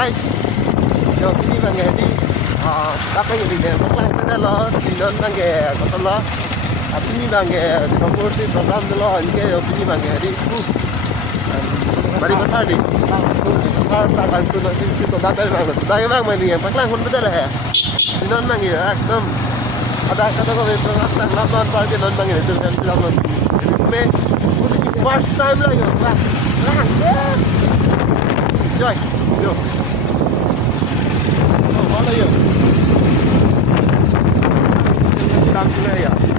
guys. Yo ini bangge di apa yang ini maklan kita lo sinon bangge kata lo apa ini bangge promosi program lo ini yo ini bangge di Balipathar di Balipathar langsung nanti situ dapat banget tapi bang mana yang maklan pun betul lah ya sinon bangge ekdom ada kata kau program non party non bangge itu kan non me first time lah yo lah Joy, yo. Oh, mana ya? Kita sudah ya.